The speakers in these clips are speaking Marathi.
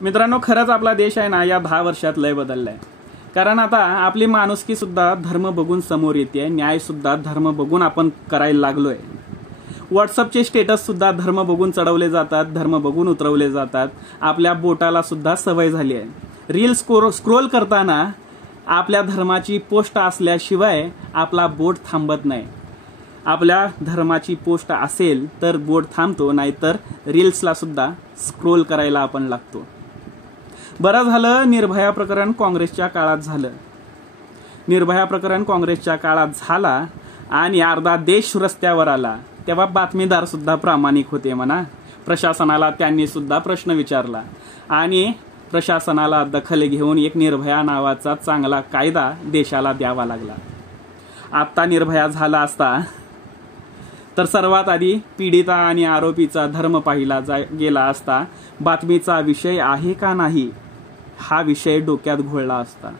मित्रांनो, खरंच आपला देश आहे ना या 10 वर्षात लय बदललाय. कारण आता आपली माणुसकी सुद्धा धर्म बघून समोर येते, न्याय सुद्धा धर्म बघून आपण करायला लागलोय. व्हॉट्सअपचे स्टेटस सुद्धा धर्म बघून चढवले जातात, धर्म बघून उतरवले जातात. आपल्या बोटाला सुद्धा सवय झाली आहे. रील स्क्रोल करताना आपल्या धर्माची पोस्ट असल्याशिवाय आपला बोट थांबत नाही. आपल्या धर्माची पोस्ट असेल तर बोट थांबतो, नाहीतर रील्सला सुद्धा स्क्रोल करायला आपण लागतो. बरं झालं निर्भया प्रकरण काँग्रेसच्या काळात झालं. निर्भया प्रकरण काँग्रेसच्या काळात झाला आणि अर्धा देश रस्त्यावर आला. तेव्हा बातमीदार सुद्धा प्रामाणिक होते म्हणा. प्रशासनाला त्यांनी सुद्धा प्रश्न विचारला आणि प्रशासनाला दखल घेऊन एक निर्भया नावाचा चांगला कायदा देशाला द्यावा लागला. आता निर्भया झाला असता तर सर्वात आधी पीडिता आणि आरोपीचा धर्म पाहिला गेला असता. बातमीचा विषय आहे का नाही हा विषय डोक्यात घोळला असता.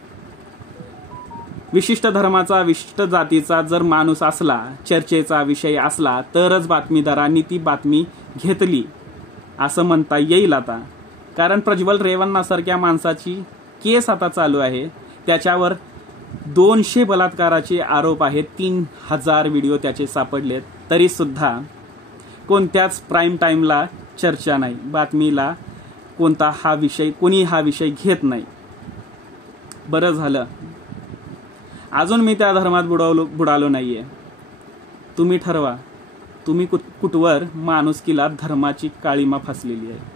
विशिष्ट धर्माचा, विशिष्ट जातीचा जर माणूस असला, चर्चेचा विषय असला तरच बातमीदारांनी ती बातमी घेतली असं म्हणता येईल आता. कारण प्रज्वल रेवन्नासारख्या माणसाची केस आता चालू आहे. त्याच्यावर 200 बलात्काराचे आरोप आहेत. 3000 व्हिडिओ त्याचे सापडलेत. तरी सुद्धा कोणत्याच प्राईम टाइमला चर्चा नाही. बातमीला कोणी हा विषय घेत नाही. बरं झालं. अजून मी त्या धर्मात बुडालो नाहीये. तुम्ही ठरवा, तुम्ही कुठवर माणुसकीला धर्माची काळीमा फासलेली आहे.